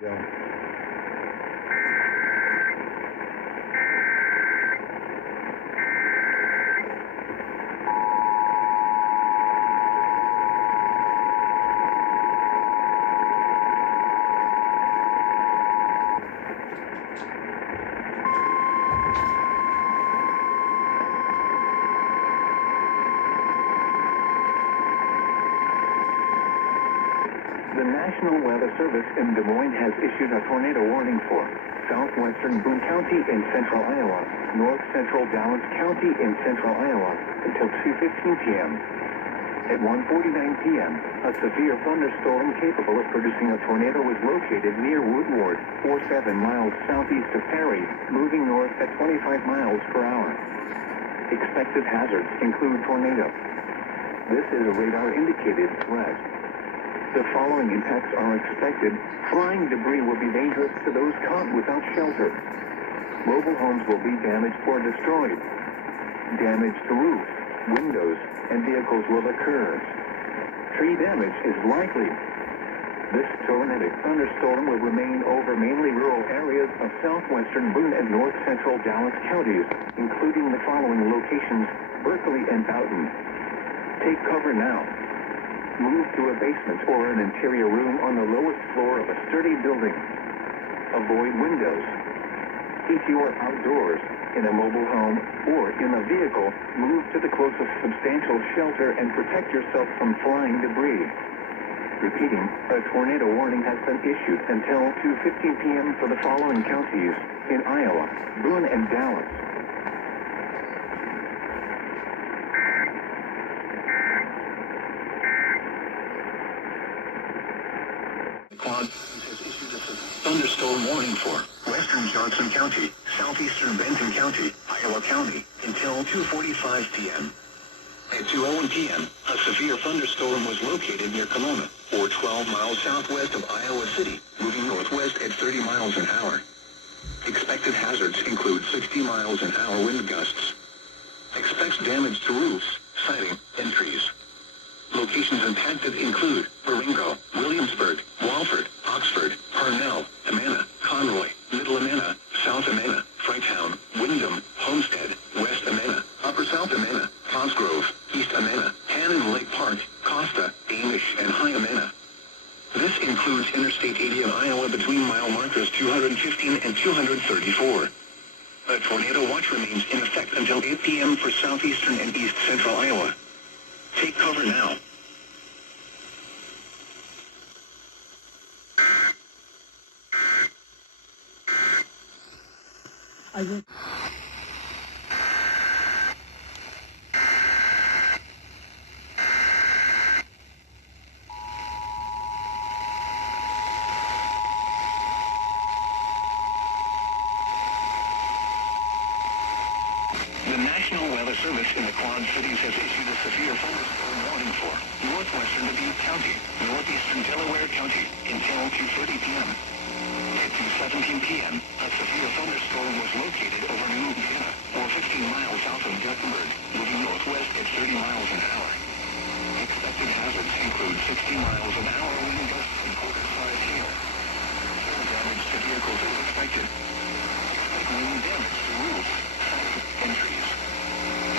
The National Weather Service in Des Moines has issued a tornado warning for southwestern Boone County in central Iowa, north central Dallas County in central Iowa until 2:15 p.m. At 1:49 p.m., a severe thunderstorm capable of producing a tornado was located near Woodward, 47 miles southeast of Perry, moving north at 25 miles per hour. Expected hazards include tornado. This is a radar-indicated threat. The following impacts are expected. Flying debris will be dangerous to those caught without shelter. Mobile homes will be damaged or destroyed. Damage to roofs, windows, and vehicles will occur. Tree damage is likely. This tornadic thunderstorm will remain over mainly rural areas of southwestern Boone and north central Dallas counties, including the following locations: Berkeley and Boughton. Take cover now. Move to a basement or an interior room on the lowest floor of a sturdy building. Avoid windows. If you are outdoors, in a mobile home, or in a vehicle, move to the closest substantial shelter and protect yourself from flying debris. Repeating, a tornado warning has been issued until 2:15 p.m. for the following counties in Iowa, Boone, and Dallas. Quad has issued a thunderstorm warning for western Johnson County, southeastern Benton County, Iowa County, until 2:45 p.m. At 2:01 p.m., a severe thunderstorm was located near Pomona, or 12 miles southwest of Iowa City, moving northwest at 30 miles an hour. Expected hazards include 60 miles an hour wind gusts. Expects damage to roofs, siding, and trees. Locations impacted include Baringo, Williamsburg, Walford, Oxford, Parnell, Amana, Conroy, Middle Amana, South Amana, Freytown, Windham, Homestead, West Amana, Upper South Amana, Cosgrove, East Amana, Hannon Lake Park, Costa, Amish, and High Amana. This includes Interstate 80 in Iowa between mile markers 215 and 234. A tornado watch remains in effect until 8 p.m. for southeastern and east central Iowa. Take cover now. The National Weather Service in the Quad Cities has issued a severe thunderstorm warning for northwestern Dubuque County, northeastern Delaware County, until 2:30 p.m. At 2:17 p.m., a severe thunderstorm was located over New Vienna, or 15 miles south of Gothenburg, moving northwest at 30 miles an hour. Expected hazards include 60 miles an hour wind gusts and quarter-size hail. Hail damage to vehicles is expected. Expect wind damage to roofs, siding, and trees.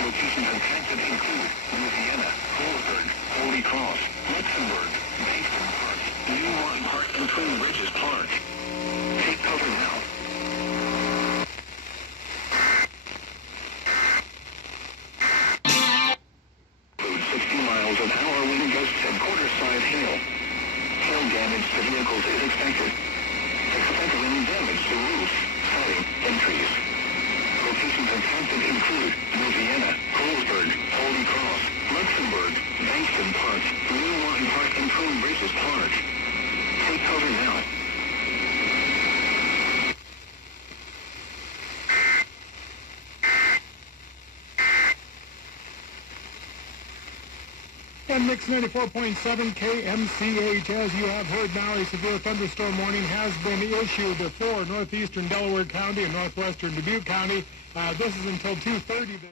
Locations impacted include New Vienna, Colesburg, Holy Cross, Luxembourg, Basin Park, New Warren Park, and Twin Bridges Park. Take cover now. Include 60 miles an hour wind gusts and quarter-size hail. Hail damage to vehicles is expected. Expect wind damage to roofs, siding, and trees. Locations impacted include New Vienna, Colesburg, Holy Cross, Luxembourg, Bankston Park, New Warren Park, and Twin Bridges Park. Take cover now. And Mix 94.7 KMCH, as you have heard now, a severe thunderstorm warning has been issued for northeastern Delaware County and northwestern Dubuque County. This is until 2:30.